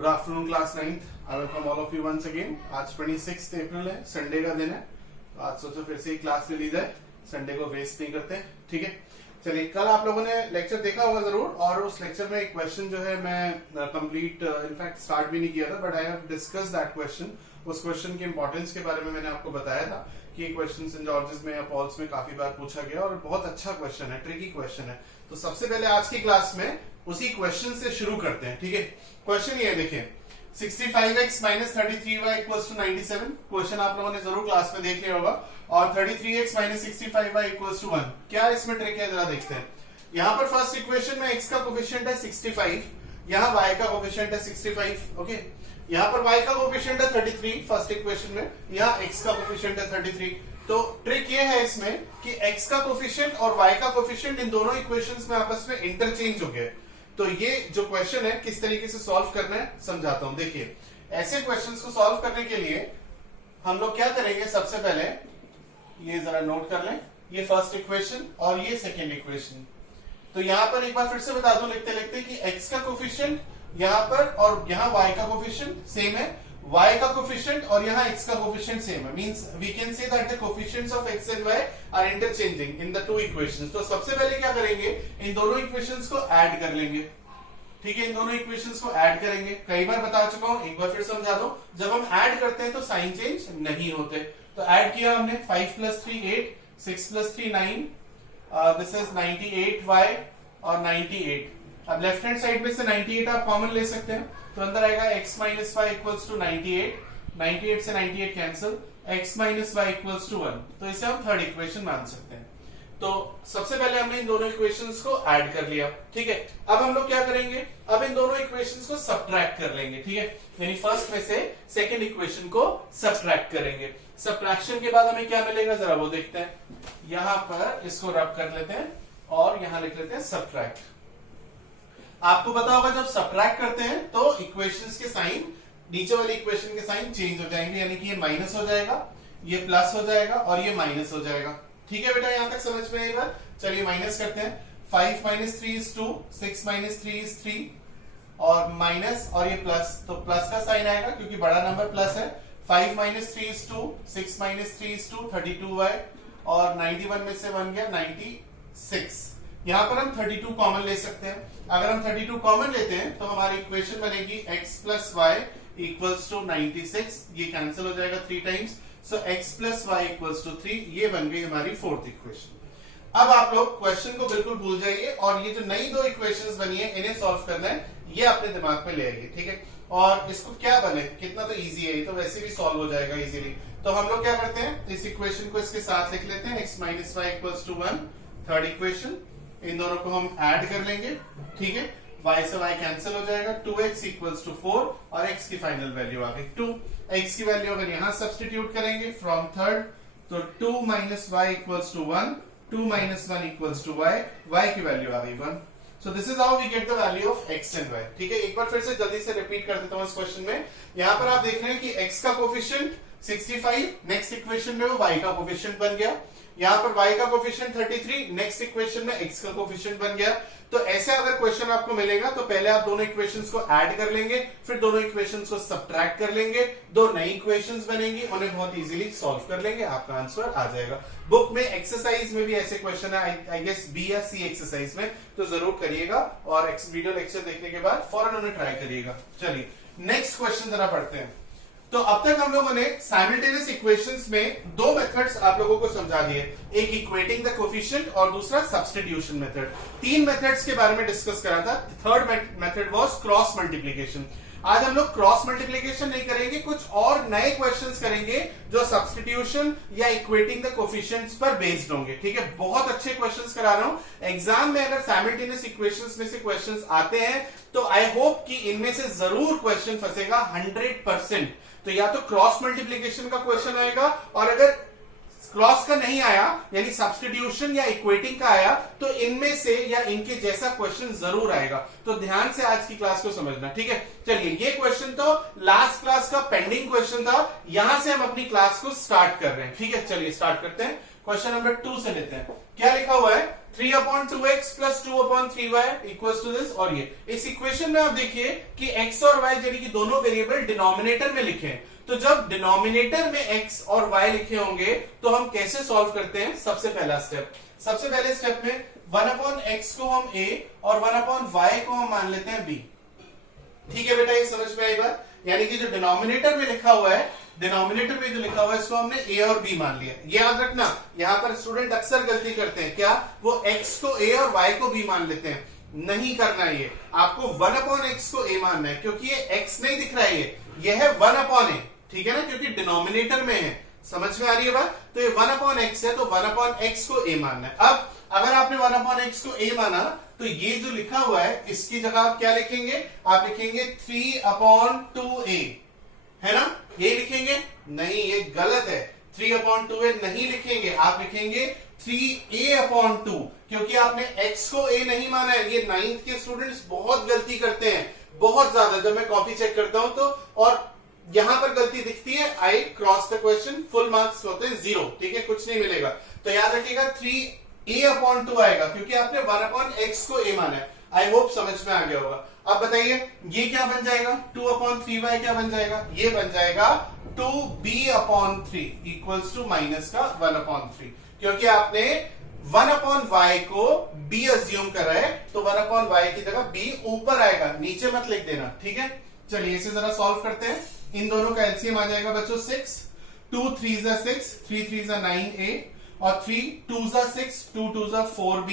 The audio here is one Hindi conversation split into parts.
Good afternoon class 9th। I welcome all of you once again. आज 26 अप्रैल है, संडे का दिन है। तो आज सोचो फिर से ही क्लास ले ली जाए, संडे को वेस्ट नहीं करते। ठीक है, चलिए। कल आप लोगों ने लेक्चर देखा होगा जरूर, और उस लेक्चर में एक क्वेश्चन जो है मैं कंप्लीट इनफैक्ट स्टार्ट भी नहीं किया था, but I have discuss that question. उस क्वेश्चन के इंपॉर्टेंस के बारे में मैंने आपको बताया था कि ये क्वेश्चन सेंट जॉर्जेस में या पॉल्स में काफी बार पूछा गया और बहुत अच्छा क्वेश्चन है, ट्रिकी क्वेश्चन है। तो सबसे पहले आज की क्लास में उसी क्वेश्चन से शुरू करते हैं। ठीक है, क्वेश्चन ये देखिए, 65x minus 33y equals to 97। Question आप लोगों ने जरूर क्लास में देख लिया होगा। और 33x minus 65y equals to 1। क्या इसमें ट्रिक है जरा देखते हैं। यहाँ पर फर्स्ट इक्वेशन में x का कोफिशिएंट है 65, यहाँ y का कोफिशिएंट है 65। ओके, यहाँ पर y का कोफिशिएंट है 33 फर्स्ट इक्वेशन में, यहाँ x का कोफिशिएंट है 33। तो ट्रिक ये है इसमें कि x का कोफिशिएंट और y का कोफिशिएंट इन दोनों इक्वेशंस में आपस में इंटरचेंज हो गए। तो ये जो क्वेश्चन है किस तरीके से सॉल्व करना है समझाता हूं। देखिए, ऐसे क्वेश्चंस को सॉल्व करने के लिए हम लोग क्या करेंगे, सबसे पहले ये जरा नोट कर लें, ये फर्स्ट इक्वेशन और ये सेकेंड इक्वेशन। तो यहां पर एक बार फिर से बता दूं लिखते लिखते कि x का कोफिशिएंट यहां पर और यहां y का कोफिशिएंट सेम है, y का कोफिशिएंट और यहाँ x का कोफिशिएंट सेम है। Means we can say that the coefficients of x and y are interchanging in the two equations. तो सबसे पहले क्या करेंगे, इन दोनों इक्वेशंस को ऐड कर लेंगे। ठीक है, इन दोनों इक्वेशंस को ऐड करेंगे। कई बार बता चुका हूं, एक बार फिर समझा दो। जब हम ऐड करते हैं तो साइन चेंज नहीं होते। तो ऐड किया हमने, 5 + 3 8, 6 + 3 9, दिस इज 98y और 98। अब लेफ्ट हैंड साइड में से 98 आप कॉमन ले सकते हैं, तो अंदर आएगा x minus y equals to 98, 98 से 98 cancel, x minus y equals to 1। तो इसे हम थर्ड इक्वेशन मान सकते हैं। तो सबसे पहले हमने इन दोनों इक्वेशंस को ऐड कर लिया। ठीक है, अब हम लोग क्या करेंगे, अब इन दोनों इक्वेशंस को सब्ट्रैक्ट कर लेंगे। ठीक है, यानी फर्स्ट में से सेकंड इक्वेशन को सब्ट्रैक्ट करेंगे। सब्ट्रैक्शन के बाद हमें क्या मिलेगा जरा वो देखते हैं। यहां पर इसको रब कर लेते हैं और यहां लिख लेते हैं सब्ट्रैक्ट। आपको पता होगा जब सब्ट्रैक्ट करते हैं तो इक्वेशंस के साइन, नीचे वाले इक्वेशन के साइन चेंज हो जाएंगे, यानी कि ये माइनस हो जाएगा, ये प्लस हो जाएगा और ये माइनस हो जाएगा। ठीक है बेटा, यहां तक समझ में आई बात। चलिए माइनस करते हैं। 5 - 3 = 2, 6 - 3 = 3 और माइनस और ये प्लस, तो प्लस का साइन आएगा क्योंकि बड़ा नंबर प्लस है। 5 - 3 = 2, 6 - 3 = 2, 32y और 91 में से 1 गया 96। यहां पर हम 32 कॉमन ले सकते हैं। अगर हम 32 कॉमन लेते हैं तो हमारी इक्वेशन बनेगी x + y = 96। ये कैंसिल हो जाएगा 3 टाइम्स, सो x + y = 3। ये बन गई हमारी फोर्थ इक्वेशन। अब आप लोग क्वेश्चन को बिल्कुल भूल जाइए और ये जो नई दो इक्वेशंस बनी है इन्हें सॉल्व करना है, ये अपने दिमाग में ले आइए। ठीक है, और इसको क्या बने, कितना तो इजी है, ये तो वैसे भी सॉल्व हो जाएगा इजीली। तो हम लोग क्या करते हैं, इस इक्वेशन को इसके साथ लिख लेते हैं, x - y = 1 थर्ड इक्वेशन। इन दोनों को हम ऐड कर लेंगे। ठीक है, y से y कैंसिल हो जाएगा, 2x = 4 और x की फाइनल वैल्यू आ गई 2। x की वैल्यू अगर यहां सब्स्टिट्यूट करेंगे फ्रॉम थर्ड, तो 2 - y = 1, 2 - 1 = y, y की वैल्यू आ गई 1। So this is how we get the value of x and y। ठीक है, एक बार फिर से जल्दी से रिपीट कर देता हूं इस क्वेश्चन में। यहां पर आप देख रहे हैं कि x का कोफिशिएंट 65, नेक्स्ट इक्वेशन में वो y का कोफिशिएंट बन गया। यहां पर y का कोफिशिएंट 33, नेक्स्ट इक्वेशन में x का कोफिशिएंट बन गया। तो ऐसे अगर क्वेश्चन आपको मिलेगा तो पहले आप दोनों इक्वेशंस को ऐड कर लेंगे, फिर दोनों इक्वेशंस को सब्ट्रैक्ट कर लेंगे, दो नई इक्वेशंस बनेंगी, उन्हें बहुत इजीली सॉल्व कर लेंगे, आपका आंसर आ जाएगा। बुक में एक्सरसाइज में भी ऐसे क्वेश्चन है, आई गेस बी या सी एक्सरसाइज में, तो जरूर करिएगा और वीडियो लेक्चर देखने के बाद फौरन उन्हें ट्राई करिएगा। चलिए नेक्स्ट क्वेश्चन जरा पढ़ते हैं। तो अब तक हम लोगों ने साइमल्टेनियस इक्वेशंस में दो मेथड्स आप लोगों को समझा दिए, एक इक्वेटिंग द कोफिशिएंट और दूसरा सब्स्टिट्यूशन मेथड। 3 मेथड्स के बारे में डिस्कस करा था। Third method was cross multiplication. आज हम लोग क्रॉस मल्टीप्लिकेशन नहीं करेंगे, कुछ और नए क्वेश्चंस करेंगे जो सब्स्टिट्यूशन या इक्वेटिंग द कोफिशिएंट्स पर बेस्ड होंगे। ठीक है, बहुत अच्छे क्वेश्चंस करा रहा हूं। एग्जाम में अगर साइमल्टेनियस इक्वेशंस में से क्वेश्चंस आते हैं तो आई होप कि इनमें से जरूर क्वेश्चन फंसेगा 100%। तो या तो क्रॉस मल्टीप्लिकेशन का क्वेश्चन आएगा, और अगर क्रॉस का नहीं आया यानी सब्स्टिट्यूशन या इक्वेटिंग का आया तो इनमें से या इनके जैसा क्वेश्चन जरूर आएगा। तो ध्यान से आज की क्लास को समझना। ठीक है, चलिए ये क्वेश्चन तो लास्ट क्लास का पेंडिंग क्वेश्चन था, यहां से हम अपनी क्लास को स्टार्ट कर रहे हैं। ठीक है, चलिए स्टार्ट करते हैं। क्वेश्चन नंबर 2 से लेते हैं। क्या लिखा हुआ है 3/2x plus 2/3y equals to this. और ये इस इक्वेशन में आप देखिए कि x और y यानी कि दोनों वेरिएबल डिनोमिनेटर में लिखे हैं। तो जब डिनोमिनेटर में x और y लिखे होंगे तो हम कैसे सॉल्व करते हैं। सबसे पहला स्टेप, सबसे पहले स्टेप में 1/x को हम a और 1/y को हम मान लेते हैं b। ठीक है बेटा, ये समझ में आई बात। यानी कि जो डिनोमिनेटर में लिखा हुआ है, डिनोमिनेटर में जो लिखा हुआ है इसको हमने a और b मान लिया। ये याद रखना, यहाँ पर स्टूडेंट अक्सर गलती करते हैं, क्या वो x को a और y को b मान लेते हैं। नहीं करना है, ये आपको 1/x को a मानना है, क्योंकि ये x नहीं दिख रहा है, ये है 1/a। ठीक है ना, क्योंकि डिनोमिनेटर में है। समझ में आ रही है बात। तो ये 1/x है, तो 1/x को a मानना है। अब अगर आपने 1/x को a माना तो ये जो लिखा हुआ है इसकी जगह आप क्या लिखेंगे, आप लिखेंगे 3/2a, है ना। ये लिखेंगे नहीं, ये गलत है। 3/2a नहीं लिखेंगे, आप लिखेंगे 3a/2, क्योंकि आपने x को a नहीं माना है। ये 9th के स्टूडेंट्स बहुत गलती करते हैं, बहुत ज्यादा। जब मैं कॉपी चेक करता हूं तो, और यहां पर गलती दिखती है, I cross the question, full marks होते हैं 0। ठीक है, कुछ नहीं मिलेगा। तो याद रखिएगा 3a/2 आएगा, क्योंकि आपने 1/x को a माना है। आई होप समझ में आ गया होगा। अब बताइए ये क्या बन जाएगा, 2/3y क्या बन जाएगा, ये बन जाएगा 2b/3 इक्वल्स टू माइनस का 1/3, क्योंकि आपने 1/y को b अज्यूम करा है, तो 1/y की जगह b ऊपर आएगा, नीचे मत लिख देना। ठीक है, चलिए इसे जरा सॉल्व करते हैं। इन दोनों का एलसीएम आ जाएगा बच्चों 6, 2 3 6, 3 3 9a, और 3 2 6, 2 2 4b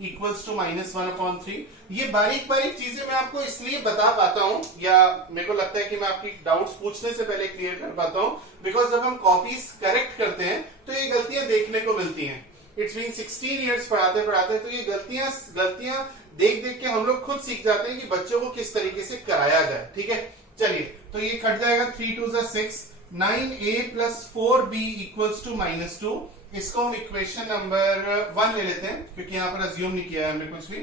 इक्वल्स टू -1/3। ये बारीक बारीक चीजें मैं आपको इसलिए बता पाता हूं, या मेरे को लगता है कि मैं आपकी डाउट्स पूछने से पहले क्लियर कर पाता हूं, बिकॉज जब हम कॉपीज करेक्ट करते हैं तो ये गलतियां देखने को मिलती हैं। इट्स बीन 16 इयर्स पढ़ाते पढ़ाते, तो ये गलतियां देख देख के हम लोग खुद सीख जाते हैं कि बच्चों को किस तरीके से कराया जाए। ठीक है, चलिए तो ये कट जाएगा 3 2 6, 9a plus 4b equals to -2। इसको हम इक्वेशन नंबर 1 ले लेते हैं, क्योंकि यहां पर अज्यूम नहीं किया है हमने कुछ भी।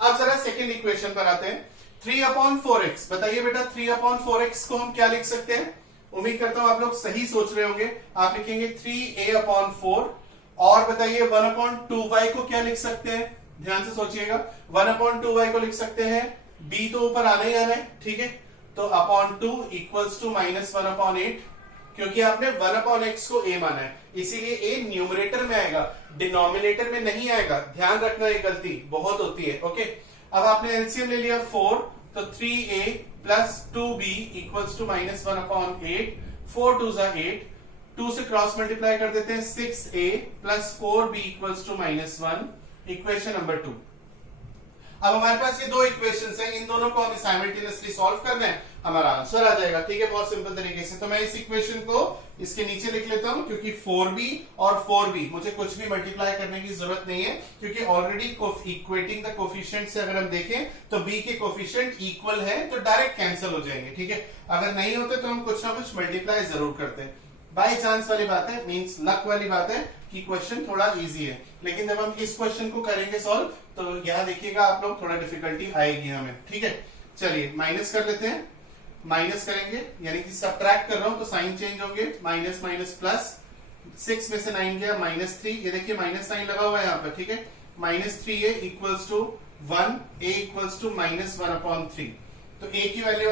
अब जरा सेकंड इक्वेशन पर आते हैं। 3/4x, बताइए बेटा 3/4x को हम क्या लिख सकते हैं। उम्मीद करता हूं आप लोग सही सोच रहे होंगे। आप लिखेंगे 3a/4, और बताइए 1/2y को क्या लिख सकते हैं, ध्यान से सोचिएगा। 1/2y को लिख सकते हैं, b तो ऊपर आना ही आना है। ठीक है, तो /2 इक्वल्स टू -1/8, क्योंकि आपने 1/x को a माना है, इसीलिए a न्यूमरेटर में आएगा, डिनोमिनेटर में नहीं आएगा। ध्यान रखना, ये गलती बहुत होती है। ओके, अब आपने एलसीएम ले लिया 4, तो 3a plus 2b equals to -1/8, 4 2 8, 2 से क्रॉस मल्टीप्लाई कर देते हैं, 6a plus 4b equals to -1, equation number 2। अब हमारे पास ये दो इक्वेशंस हैं, इन दोनों को हमें साइमल्टेनियसली सॉल्व करना है, हमारा आंसर आ जाएगा। ठीक है, बहुत सिंपल तरीके से। तो मैं इस इक्वेशन को इसके नीचे लिख लेता हूं, क्योंकि 4b और 4b मुझे कुछ भी मल्टीप्लाई करने की जरूरत नहीं है, क्योंकि ऑलरेडी इक्वेटिंग द कोफिशिएंट से अगर हम देखें तो b के कोफिशिएंट इक्वल है, तो डायरेक्ट कैंसिल हो जाएंगे। ठीक है, अगर नहीं होते तो हम कुछ ना कुछ मल्टीप्लाई जरूर करते हैं। बाई चांस वाली बात है, मींस लक वाली बात है कि क्वेश्चन थोड़ा इजी है, लेकिन जब हम इस क्वेश्चन को करेंगे सॉल्व तो यहां देखिएगा आप लोग, थोड़ा डिफिकल्टी आएगी हमें। ठीक है, चलिए माइनस कर लेते हैं। माइनस करेंगे यानी कि सबट्रैक्ट कर रहा हूं तो साइन चेंज होंगे, माइनस माइनस प्लस, 6 में से 9 गया -3, ये देखिए माइनस साइन लगा हुआ है यहाँ पर। ठीक है, -3a equals to 1, a equals to -1/3। तो a की वैल्यू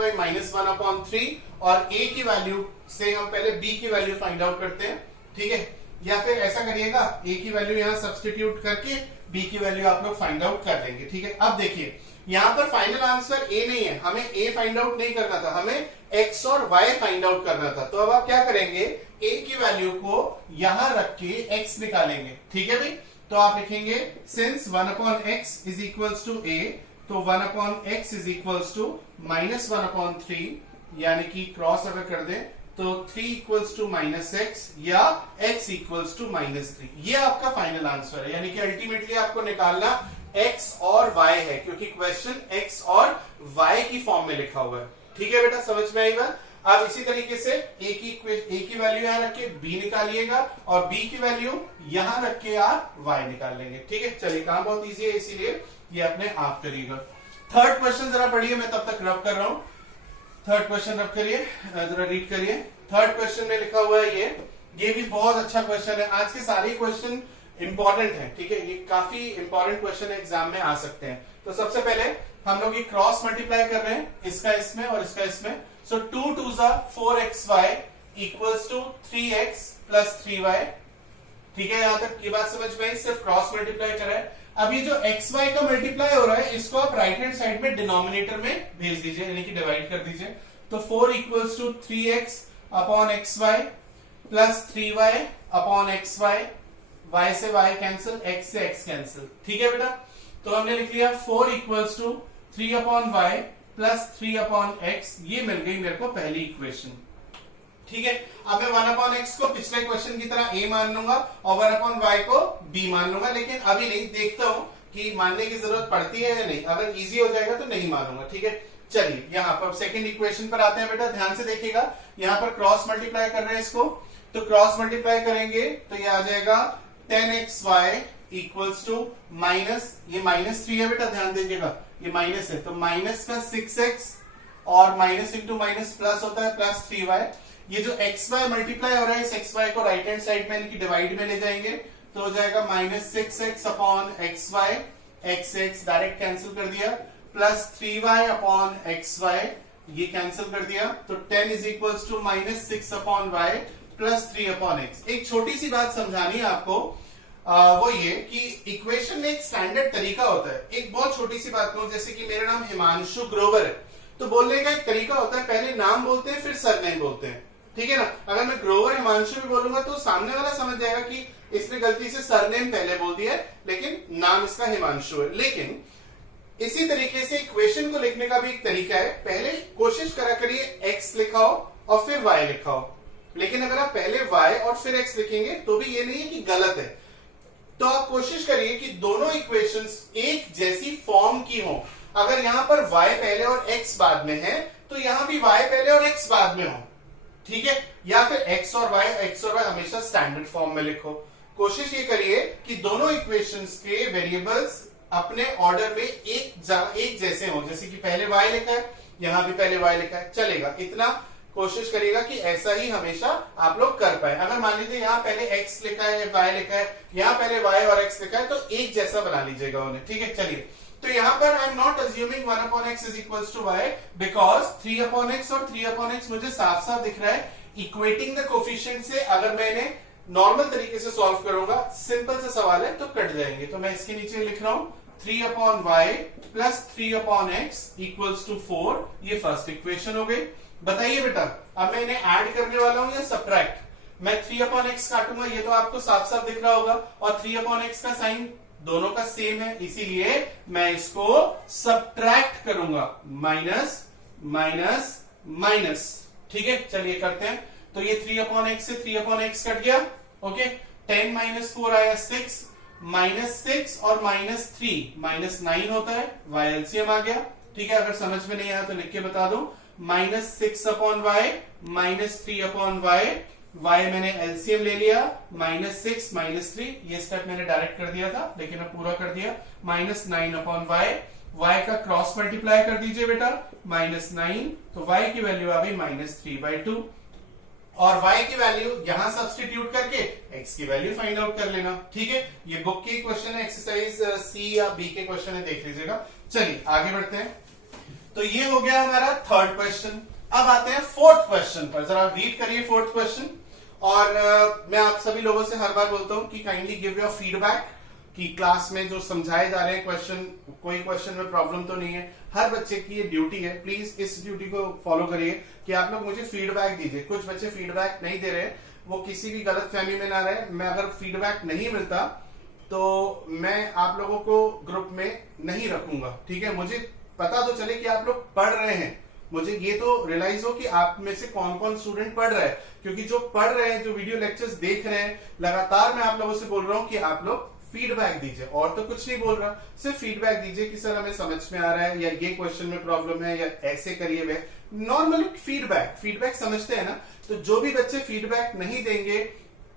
आई -1/3, और a की वैल्यू से हम पहले b की वैल्यू फाइंड आउट करते हैं। ठीक है, या फिर ऐसा करिएगा, a की वैल्यू यहां सब्स्टिट्यूट करके b की वैल्यू आप लोग फाइंड आउट कर लेंगे। ठीक है, अब देखिए यहां पर फाइनल आंसर a नहीं है, हमें a फाइंड आउट नहीं करना था, हमें x और y फाइंड आउट करना था। तो अब आप क्या करेंगे, a की वैल्यू को यहां रख के x निकालेंगे। ठीक है भाई, तो आप लिखेंगे since 1/x is equals to a, तो 1/x इज इक्वल्स टू -1/3, यानी कि क्रॉस अगर कर दें तो 3 इक्वल्स टू -x या x इक्वल्स टू -3। ये आपका फाइनल आंसर है, यानी कि अल्टीमेटली आपको निकालना x और y है, क्योंकि क्वेश्चन x और y की फॉर्म में लिखा हुआ है। ठीक है बेटा, समझ में आई बात। आप इसी तरीके से a की वैल्यू यहां रख के b निकालिएगा, और b की वैल्यू यहां रख के आप y निकाल लेंगे। ठीक है, चलिए काम बहुत इजी है, इसीलिए ये अपने आप करिएगा। थर्ड क्वेश्चन जरा पढ़िए, मैं तब तक रब कर रहा हूं। थर्ड क्वेश्चन रब करिए, जरा रीड करिए। थर्ड क्वेश्चन में लिखा हुआ है ये ये भी बहुत अच्छा क्वेश्चन है। आज के सारे क्वेश्चन इंपॉर्टेंट है, ठीक है, ये काफी इंपॉर्टेंट क्वेश्चन एग्जाम में आ सकते हैं। तो सबसे पहले हम लोग ये क्रॉस मल्टीप्लाई कर रहे हैं, इसका इसमें और इसका इसमें। So 2 2 4xy equals to 3x plus 3y। ठीक है, यहां तक की बात समझ में आई, सिर्फ क्रॉस मल्टीप्लाई कर रहा है। अब ये जो xy का मल्टीप्लाई हो रहा है, इसको आप राइट हैंड साइड में डिनोमिनेटर में भेज दीजिए, यानी कि डिवाइड कर दीजिए। तो 4 equals to 3x upon xy plus 3y upon xy, y से y कैंसिल, x से x कैंसिल। ठीक है बेटा, तो हमने लिख लिया 4 equals to 3 upon y plus 3 upon x। ये मिल गई मेरे को पहली इक्वेशन। ठीक है, अब मैं 1 अपॉन x को पिछले क्वेश्चन की तरह a मान लूंगा और 1 अपॉन y को b मान लूंगा, लेकिन अभी नहीं, देखता हूं कि मानने की जरूरत पड़ती है या नहीं। अगर इजी हो जाएगा तो नहीं मानूंगा। ठीक है, चलिए यहां पर सेकंड इक्वेशन पर आते हैं बेटा, ध्यान से देखिएगा। यहां पर क्रॉस मल्टीप्लाई कर रहे हैं इसको, तो क्रॉस मल्टीप्लाई करेंगे तो ये आ जाएगा 10xy इक्वल्स टू माइनस, ये -3 है बेटा, ध्यान दीजिएगा, ये माइनस है, तो माइनस का 6x और माइनस इंटू माइनस प्लस होता है, प्लस 3y। ये जो xy मल्टीप्लाई हो रहा है, इस xy को राइट हैंड साइड में यानी कि डिवाइड में ले जाएंगे, तो हो जाएगा -6x upon xy, x direct cancel कर दिया, प्लस 3y अपॉन xy, ये कैंसिल कर दिया। तो 10 is equals to -6 upon y plus 3 upon x। एक छोटी सी बात समझानी है आपको, वो ये कि इक्वेशन में एक स्टैंडर्ड तरीका होता है। एक बहुत छोटी सी बात कहूं, जैसे कि मेरा नाम हिमांशु ग्रोवर है, तो बोलने का एक तरीका होता है, पहले नाम बोलते हैं फिर सरनेम बोलते हैं। ठीक है ना, अगर मैं ग्रोवर हिमांशु भी बोलूंगा तो सामने वाला समझ जाएगा कि इसने गलती से सरनेम पहले बोल दिया है, लेकिन नाम इसका हिमांशु है। लेकिन इसी तरीके से इक्वेशन को लिखने का भी एक तरीका है। पहले कोशिश करा करिए x लिखाओ और फिर y लिखाओ, लेकिन अगर आप पहले y और फिर x लिखेंगे तो भी ये नहीं है कि गलत है। तो आप कोशिश करिए कि दोनों इक्वेशंस एक जैसी फॉर्म की हो। अगर यहां पर y पहले और x बाद में है, तो यहां भी y पहले और x बाद में हो। ठीक है, या फिर x और y हमेशा स्टैंडर्ड फॉर्म में लिखो। कोशिश ये करिए कि दोनों इक्वेशंस के वेरिएबल्स अपने ऑर्डर में एक जैसे हो, जैसे कि पहले y लिखा है, यहां भी पहले y लिखा है, चलेगा। इतना कोशिश करिएगा कि ऐसा ही हमेशा आप लोग कर पाए। अगर मान लीजिए यहाँ पहले x लिखा है, y लिखा है, यहाँ पहले y और x लिखा है, तो एक जैसा बना लीजिएगा उन्हें। ठीक है, चलिए, तो यहाँ पर I am not assuming 1 upon x is equals to y, because 3 upon x और 3 अपॉन x मुझे साफ साफ दिख रहा है। इक्वेटिंग द कोफिशिएंट से अगर मैं इन्हें नॉर्मल तरीके से सॉल्व करूंगा, सिंपल सा सवाल है, तो कट जाएंगे। तो मैं इसके नीचे लिख रहा हूं 3 upon y plus 3 upon x equals to 4। ये फर्स्ट इक्वेशन हो गई। बताइए बेटा, अब मैं इन्हें ऐड करने वाला हूं या सब्ट्रैक्ट? मैं 3 अपॉन x काटूंगा, ये तो आपको साफ साफ दिख रहा होगा, और 3 अपॉन x का साइन दोनों का सेम है, इसीलिए मैं इसको सब्ट्रैक्ट करूंगा, माइनस माइनस माइनस। ठीक है, चलिए करते हैं। तो ये 3 अपॉन x से 3 अपॉन x कट गया। ओके, 10 माइनस 4 आया 6, -6 और -3 -9 होता है, y एलसीएम आ गया। ठीक है, अगर समझ में नहीं आया तो लिख के बता दो, -6 upon y -3 upon y, y मैंने एलसीएम ले लिया, -6 -3, ये स्टेप मैंने डायरेक्ट कर दिया था, लेकिन अब पूरा कर दिया, -9 अपॉन y, y का क्रॉस मल्टीप्लाई कर दीजिए बेटा, -9, तो y की वैल्यू आ गई -3/2, और y की वैल्यू यहां सब्स्टिट्यूट करके x की वैल्यू फाइंड आउट कर लेना। ठीक है, ये बुक की क्वेश्चन है, एक्सरसाइज सी या बी के क्वेश्चन है, देख लीजिएगा। चलिए आगे बढ़ते हैं। तो ये हो गया हमारा थर्ड क्वेश्चन। अब आते हैं फोर्थ क्वेश्चन पर, जरा रीड करिए फोर्थ क्वेश्चन। और मैं आप सभी लोगों से हर बार बोलता हूं कि काइंडली गिव योर फीडबैक, कि क्लास में जो समझाए जा रहे हैं क्वेश्चन, कोई क्वेश्चन में प्रॉब्लम तो नहीं है। हर बच्चे की ये ड्यूटी है, प्लीज इस ड्यूटी को फॉलो करिए कि आप लोग मुझे फीडबैक दीजिए। कुछ बच्चे फीडबैक नहीं दे रहे, वो किसी भी गलत फहमी में ना रहे। मैं अगर फीडबैक नहीं मिलता तो मैं आप लोगों को ग्रुप में नहीं रखूंगा। ठीक है, मुझे पता तो चले कि आप लोग पढ़ रहे हैं, मुझे ये तो रियलाइज हो कि आप में से कौन कौन स्टूडेंट पढ़ रहा है, क्योंकि जो पढ़ रहे हैं, जो वीडियो लेक्चर्स देख रहे हैं, लगातार मैं आप लोगों से बोल रहा हूं कि आप लोग फीडबैक दीजिए। और तो कुछ नहीं बोल रहा, सिर्फ फीडबैक दीजिए कि सर हमें समझ में आ रहा है, या ये क्वेश्चन में प्रॉब्लम है, या ऐसे करिए। वे नॉर्मली फीडबैक समझते हैं ना। तो जो भी बच्चे फीडबैक नहीं देंगे,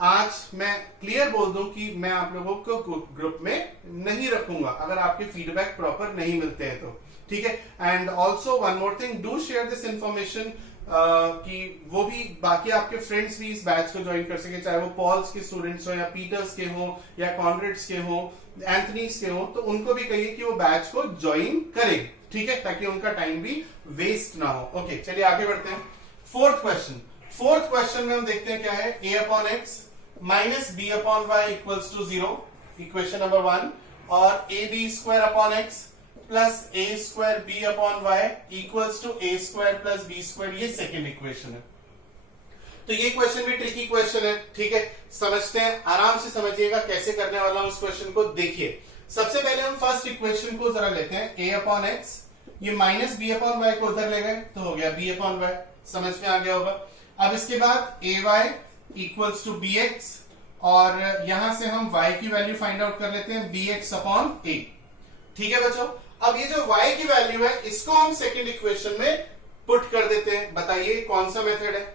आज मैं क्लियर बोल दूं कि मैं आप लोगों को ग्रुप में नहीं रखूंगा अगर आपके फीडबैक प्रॉपर नहीं मिलते हैं तो। ठीक है, and also one more thing, do share this information कि वो भी बाकी आपके फ्रेंड्स भी इस बैच को ज्वाइन कर सके, चाहे वो पॉल्स के स्टूडेंट्स हो या पीटर्स के हो या कॉन्ड्रेड्स के हो, एंथनीज के हो, तो उनको भी कहिए कि वो बैच को ज्वाइन करें, ठीक है, ताकि उनका टाइम भी वेस्ट ना हो। ओके, चलिए आगे बढ़ते हैं। फोर्थ क्वेश्चन में हम देखते हैं क्या है, a upon x minus b upon y equals to 0, equation number 1, और a b square upon x plus a square b upon y equals to a square plus b square, ये सेकेंड इक्वेशन है। तो ये क्वेश्चन भी ट्रिकी क्वेश्चन है, ठीक है, समझते हैं, आराम से समझिएगा कैसे करने वाला हूं इस क्वेश्चन को। देखिए सबसे पहले हम फर्स्ट इक्वेशन को जरा लेते हैं, a अपॉन एक्स, ये माइनस बी अपॉन वाई को उधर ले गए तो हो गया b अपॉन वाई, समझ में आ गया होगा। अब इसके बाद a y equals to b x, और यहां से हम y की वैल्यू फाइंड आउट कर लेते हैं, बी एक्स अपॉन ए, ठीक है बच्चों। अब ये जो y की वैल्यू है इसको हम सेकेंड इक्वेशन में पुट कर देते हैं। बताइए कौन सा मेथड है,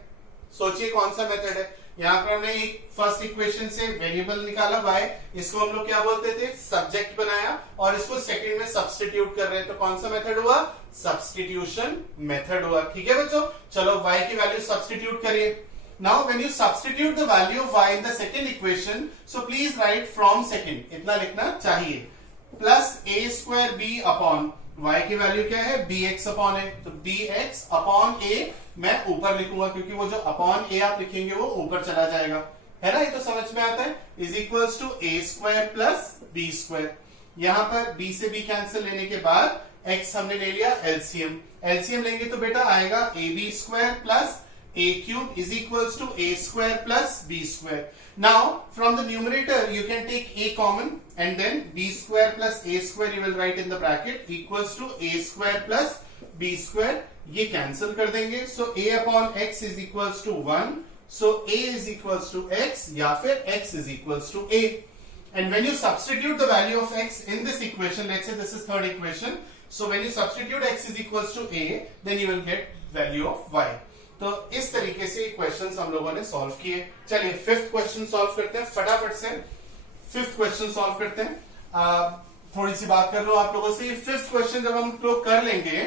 सोचिए कौन सा मेथड है। यहां पर हमने फर्स्ट इक्वेशन से वेरिएबल निकाला y, इसको हम लोग क्या बोलते थे, सब्जेक्ट बनाया, और इसको सेकंड में सब्स्टिट्यूट कर रहे हैं, तो कौन सा मेथड हुआ, सब्स्टिट्यूशन मेथड हुआ, ठीक है बच्चों। चलो y की वैल्यू सब्स्टिट्यूट करिए। Now when you substitute the value of y in the second equation, so please right from second, इतना लिखना चाहिए, plus a square b upon y की वैल्यू क्या है, बी एक्स अपॉन ए, तो बी एक्स अपॉन ए मैं ऊपर लिखूंगा, क्योंकि वो जो अपॉन ए आप लिखेंगे वो ऊपर चला जाएगा, है ना, ये तो समझ में आता है, is equals to a square plus b square. यहां पर b से b कैंसिल लेने के बाद x हमने ले लिया एलसीएम लेंगे तो बेटा आएगा a b square plus a cube is equals to a square plus b square. Now from the numerator you can take a common and then b square plus a square you will write in the bracket equals to a square plus b square. ये cancel कर देंगे, so a upon x is equals to 1, so a is equals to x या फिर x is equals to a. And when you substitute the value of x in this equation, let's say this is third equation, so when you substitute x is equals to a, then you will get value of y. तो इस तरीके से क्वेश्चंस हम लोगों ने सॉल्व किए। चलिए फिफ्थ क्वेश्चन सॉल्व करते हैं फटाफट से। फिफ्थ क्वेश्चन सॉल्व करते हैं। थोड़ी सी बात कर लो आप लोगों से। फिफ्थ क्वेश्चन जब हम लोग कर लेंगे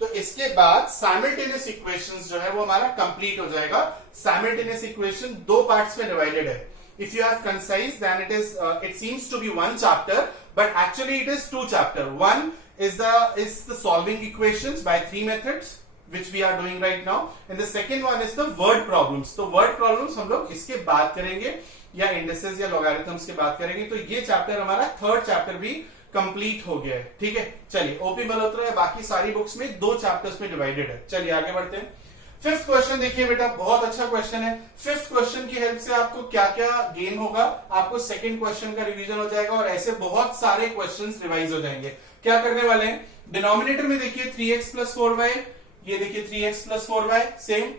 तो इसके बाद साइमल्टेनियस इक्वेशंस जो है वो हमारा कंप्लीट हो जाएगा। साइमल्टेनियस इक्वेशन दो पार्ट्स में डिवाइडेड है। If you have concise, then it seems to be one chapter, but actually it is two chapter. One is the solving equations by three methods, which we are doing right now, and the second one is the word problems. तो word problems हम लोग इसके बाद करेंगे या indices या logarithms के बाद करेंगे। तो ये चैप्टर हमारा थर्ड चैप्टर भी कंप्लीट हो गया है। ठीक है, चलिए ओपी मल्होत्रा या बाकी सारी बुक्स में दो चैप्टर्स में डिवाइडेड है। चलिए आगे बढ़ते हैं। फिफ्थ क्वेश्चन देखिए बेटा, बहुत अच्छा क्वेश्चन है। फिफ्थ क्वेश्चन की हेल्प से आपको क्या क्या गेन होगा, आपको सेकंड क्वेश्चन का रिवीजन हो जाएगा और ऐसे बहुत सारे क्वेश्चंस रिवाइज हो जाएंगे। क्या करने वाले हैं, डिनोमिनेटर में देखिए 3x प्लस 4y, ये देखिए 3x प्लस 4y सेम।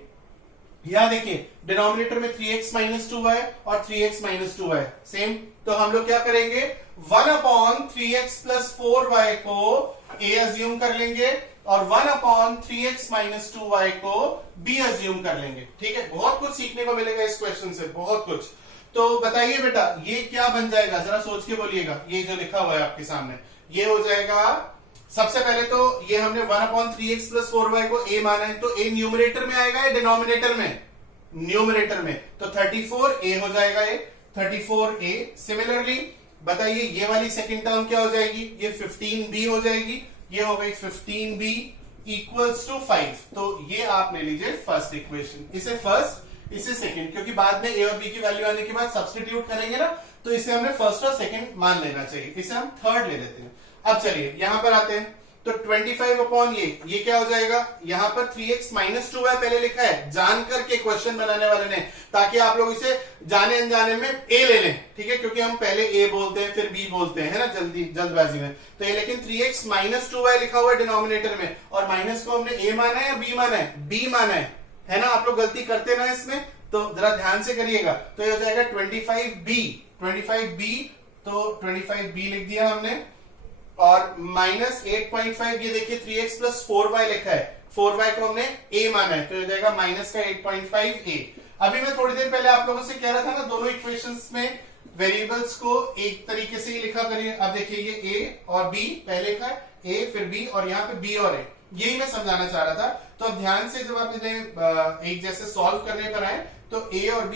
यहां देखिए डिनोमिनेटर में 3x माइनस 2y और 3x माइनस 2y सेम। तो हम लोग क्या करेंगे, 1 अपॉन 3x प्लस 4y को a अज्यूम कर लेंगे और 1 अपॉन 3x माइनस 2y को b अज्यूम कर लेंगे। ठीक है, बहुत कुछ सीखने को मिलेगा इस क्वेश्चन से, बहुत कुछ। तो बताइए बेटा ये क्या बन जाएगा, जरा सोच के बोलिएगा। ये जो लिखा हुआ है आपके सामने ये हो जाएगा, सबसे पहले तो ये हमने 1 अपॉन 3x प्लस 4y को a माना है, तो a न्यूमरेटर में आएगा या डिनोमिनेटर में, न्यूमरेटर में, तो 34a हो जाएगा, ये 34a। सिमिलरली बताइए ये वाली सेकंड टर्म क्या हो जाएगी, ये 15b हो जाएगी, ये हो गई 15b इक्वल्स टू 5। तो ये आप ले लीजिए फर्स्ट इक्वेशन, इसे फर्स्ट इसे सेकंड, क्योंकि बाद में a और b की वैल्यू आने के बाद सब्स्टिट्यूट करेंगे ना, तो इसे हमने फर्स्ट और सेकंड मान लेना चाहिए, इसे हम थर्ड ले लेते हैं। अब चलिए यहां पर आते हैं, तो 25 अपॉन ये क्या हो जाएगा, यहां पर 3x माइनस 2y पहले लिखा है, जान करके क्वेश्चन बनाने वाले ने, ताकि आप लोग इसे जाने अनजाने में a ले लें। ठीक है, क्योंकि हम पहले a बोलते हैं फिर b बोलते हैं, है ना, जल्दबाजी में। तो ये लेकिन 3x माइनस 2y लिखा हुआ है डिनोमिनेटर में, और माइनस को हमने a माना है या b माना है, b माना है ना। आप लोग गलती करते ना इसमें, तो जरा ध्यान से करिएगा। तो ये हो जाएगा 25b, तो 25b लिख दिया हमने, और माइनस 8.5, ये देखिए 3x प्लस 4y लिखा है, 4y को हमने a माना है, तो ये जाएगा माइनस का 8.5a। अभी मैं थोड़ी देर पहले आप लोगों से कह रहा था ना, दोनों इक्वेशंस में वेरिएबल्स को एक तरीके से ही लिखा करिए। अब देखिए ये a और b, पहले का a फिर b और यहाँ पे b और a, यही मैं समझाना चाह रहा था। तो अब ध्यान से जब आप इन्हें एक जैसे सॉल्व करने पर आए तो ए और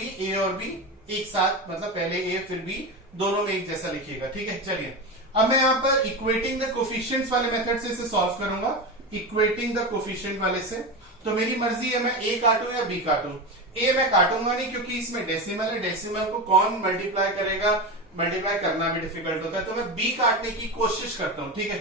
बी एक साथ, मतलब पहले ए फिर बी, दोनों में एक जैसा लिखिएगा, ठीक है। चलिए अब मैं यहाँ पर इक्वेटिंग द कोफिशिएंट्स वाले मेथड से इसे सॉल्व करूंगा। इक्वेटिंग द कोफिशिएंट वाले से तो मेरी मर्जी है मैं ए काटूं या बी काटूं। ए मैं काटूंगा नहीं क्योंकि इसमें डेसिमल है, डेसिमल को कौन मल्टीप्लाई करेगा, मल्टीप्लाई करना भी डिफिकल्ट होता है, तो मैं बी काटने की कोशिश करता हूं, ठीक है।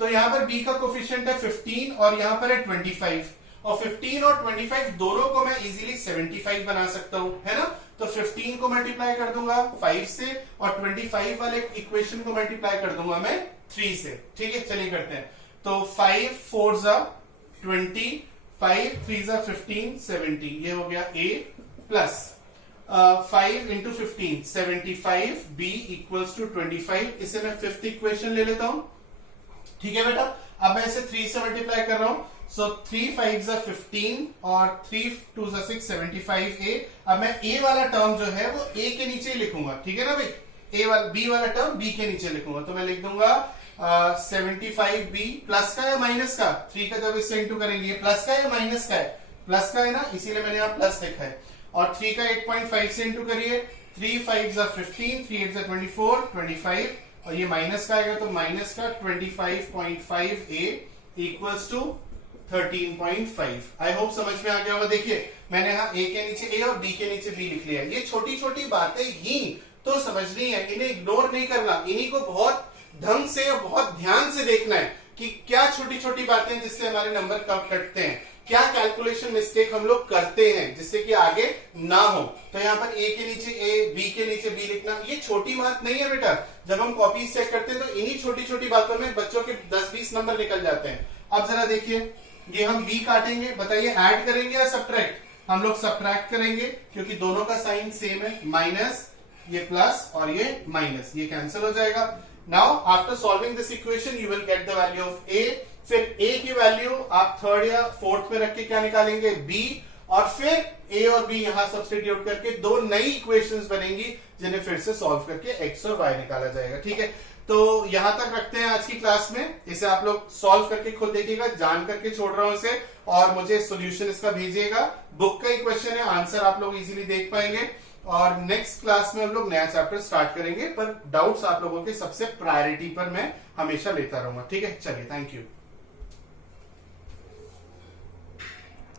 तो यहाँ पर बी का कोफिशिएंट है 15 और यहाँ पर है 25, और 15 और 25 दोनों को मैं इजीली 75 बना सकता हूं, है ना। तो 15 को मल्टीप्लाई कर दूंगा 5 से और 25 वाले इक्वेशन को मल्टीप्लाई कर दूंगा मैं 3 से, ठीक है। चलिए करते हैं। तो 5 4 जा 20, 5 3 जा 15, 70, ये हो गया a plus 5 into 15 75, b equals to 25। इसे मैं फिफ्थ इक्वेशन ले लेता हूं, ठीक है बेटा। अब मैं इसे 3 से मल्टीप्लाई कर रहा हूं, सो 3 5 जा 15 और 3 2 जा 6 75 ए। अब मैं ए वाला टर्म जो है वो ए के नीचे ही लिखूंगा, ठीक है ना भाई। ए वाला बी वाला टर्म बी के नीचे लिखूंगा, तो मैं लिख दूंगा 75 बी प्लस का या माइनस का, 3 का जब इससे इंटू करेंगे, प्लस का या माइनस का है, प्लस का है ना, इसीलिए मैंने यहाँ प्लस लिखा है। और 3 का 8.5 से इंटू करिए, 3 5 जा 15, 3 8 जा 24, 25, और ये माइनस का आएगा तो माइनस का 25.5 ए इक्वल्स टू 13.5। आई होप समझ में आ गया होगा। देखिए मैंने यहाँ ए के नीचे ए और बी के नीचे बी लिख लिया है। ये छोटी छोटी बातें ही तो समझनी है, इन्हें इग्नोर नहीं करना, इन्हीं को बहुत ढंग से और बहुत ध्यान से देखना है कि क्या छोटी छोटी बातें जिससे हमारे नंबर कम कटते हैं, क्या कैलकुलेशन मिस्टेक हम लोग करते हैं जिससे कि आगे ना हो। तो यहाँ पर ए के नीचे ए, बी के नीचे बी लिखना ये छोटी बात नहीं है बेटा। जब हम कॉपी चेक करते हैं तो इन्हीं छोटी छोटी बातों में बच्चों के 10-20 नंबर निकल जाते हैं। अब जरा देखिए, ये हम बी काटेंगे, बताइए ऐड करेंगे या सब्ट्रैक्ट। हम लोग सब्ट्रैक्ट करेंगे क्योंकि दोनों का साइन सेम है, माइनस ये प्लस और ये माइनस, ये कैंसिल हो जाएगा। Now after solving this equation you will get the value of a. फिर ए की वैल्यू आप थर्ड या फोर्थ में रख के क्या निकालेंगे, बी, और फिर ए और बी यहां सब्स्टिट्यूट करके दो नई इक्वेशंस बनेंगी जिन्हें फिर से सॉल्व करके एक्स और वाई निकाला जाएगा, ठीक है। तो यहां तक रखते हैं आज की क्लास में। इसे आप लोग सॉल्व करके खुद देखिएगा, जान करके छोड़ रहा हूं इसे, और मुझे सॉल्यूशन इसका भेजिएगा। बुक का ही क्वेश्चन है, आंसर आप लोग इजीली देख पाएंगे। और नेक्स्ट क्लास में हम लोग नया चैप्टर स्टार्ट करेंगे, पर डाउट्स आप लोगों के सबसे प्रायोरिटी पर मैं हमेशा लेता रहूंगा, ठीक है। चलिए, थैंक यू।